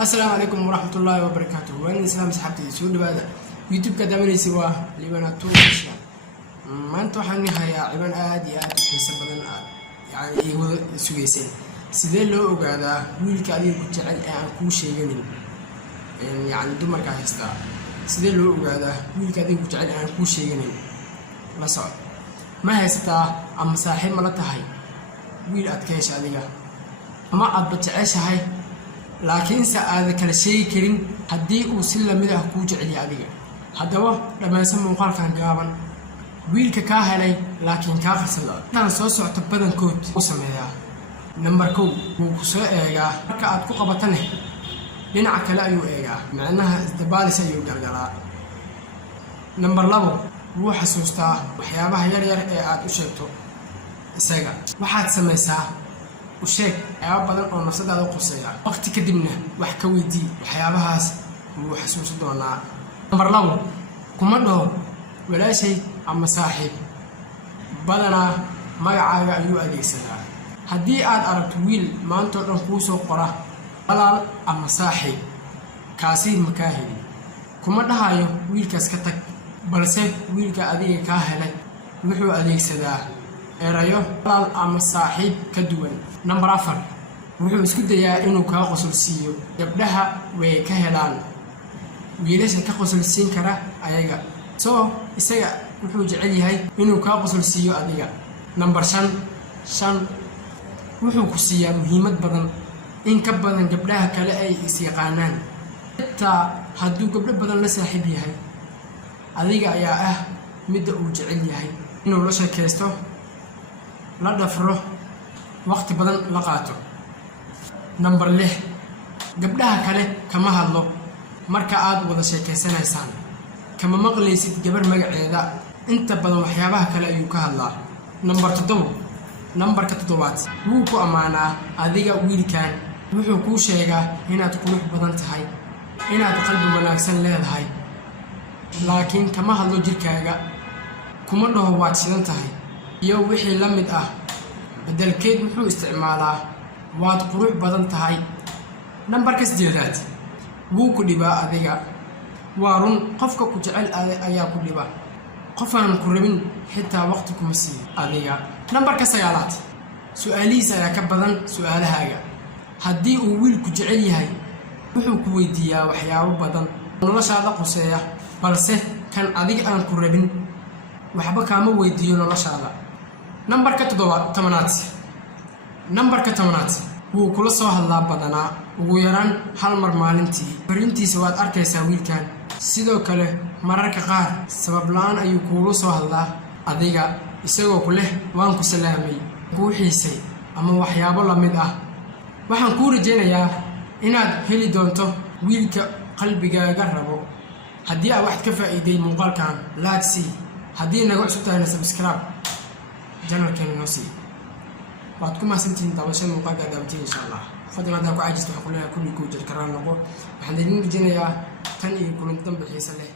السلام عليكم ورحمة الله وبركاته. وأنا إسلام صحابتي سود هذا يوتيوب كدامني سوا لبنان توشيا ما أنتوا حني هيا عبان عادي حسب بدن يعني هو سويسين سيدي لو قاعدة ويل كادي بتجعل كل شيء جنين يعني دمر كهستا سيدي لو قاعدة ويل كادي بتجعل كل شيء جنين لا صار ما هستا أم صاحب ملتها هاي ويل أتكيش عليها ما أتبتعيش هاي لكن سأذا كل شيء كريم هدي وسلة مده كوج علي عليه هدوه لما يسمى مقال كان جابا ويل ككاهلي لكن كاخر سلا كان سوسع تبدن كوت وسميها نمبر كو وكسوء إيجا كأت كقبتنه لنعك لا يو إيجا مع أنها استبال سيو جرجلا نمبر لبو هو حسوستا وحيابها يرير إيجاد وشيبتو سيجا واحد سميسا وشيك أيام بدن أو نفسه هذا قصير وقت كدمنا وحكوي دي وحيابهاس وحسوس دونا نمبر لو كمان ولا شيء أما صاحب بدنا ما يعاي أيو أدي سنة هدي أربط ويل ما أنت رنفوسه قرا ولا أما صاحب كاسين مكاهلي كمان هايو ويل كاسكتك بلسه ويل كأدي كاهلي وحو أدي سنة erayo walaal ama saaxiib ka duwan number 4 wuxuu isku dayaa inuu ka qosolsiiyo gabdhaha way ka helaan wiilasha ka qosolsiin kara ayaga soo isaga wuxuu jecel yahay inuu ka qosolsiiyo adiga number 5 wuxuu ku siiyaa muhiimad badan in ka badan gabdhaha kale ay is yaqaanaan taa hadduu gabdho badan la saaxiib yahay adiga ayaa ah mid uu jecel yahay inuu la sheekaysto لا دفره وقت بدن لقاته نمبر له قبلها كله كما هالله مركا عاد وذا شيء كسنة إنسان كما مغلي ست جبر مقعدة أنت بدن وحيابها كله يوكها الله نمبر كتدوات هو كو أمانة أذيك ويل كان وحو كو شيء هنا تقول بدن تهاي هنا تقلب وناكسن له هاي لكن كما هالله جركاجا كمان هو واتشين تهاي iyo wixii la mid ah badalkeed wuxuu isticmaalaa waad qurux badan tahay numberka 8 wuu ku dhibaa adiga waa run qofka ku jecel ayaa ku dhiba qof aan ku rabin xitaa waqti kuma sii adiga numberka 9 su'aalihiisa ayaa ka badan su'aalahaaga haddii uu wiil ku jecel yahay wuxuu ku weydiiyaa waxyaabo badan noloshaada quseeya balse kan adiga aan ku rabin waxba kaama weydiiyo noloshaada numberka 8 wuu kula soo hadlaa badanaa ugu yaraan hal mar maalintii farintiisa waad arkaysaa wiilkan sidoo kale mararka qaar sabab la'aan ayuu kula soo hadlaa adiga isagoo ku leh waan ku salaamay ku xiisay ama waxyaabo la mid ah waxaan ku rajaynayaa inaad heli doonto wiilka qalbigaaga rabo haddii aad wax ka faa'iiday muuqaalkan like haddii naga cusub tahay subscribe channel kan nosi waad ku maasantiin daawashada muuqaalka daawatay insha Allah fadlan hadaa ku caajista waxa ku leeyahay kulli ku jir karaan noqo waxaan idin rajaynayaa tan iyo kulanti dambe xiiso leh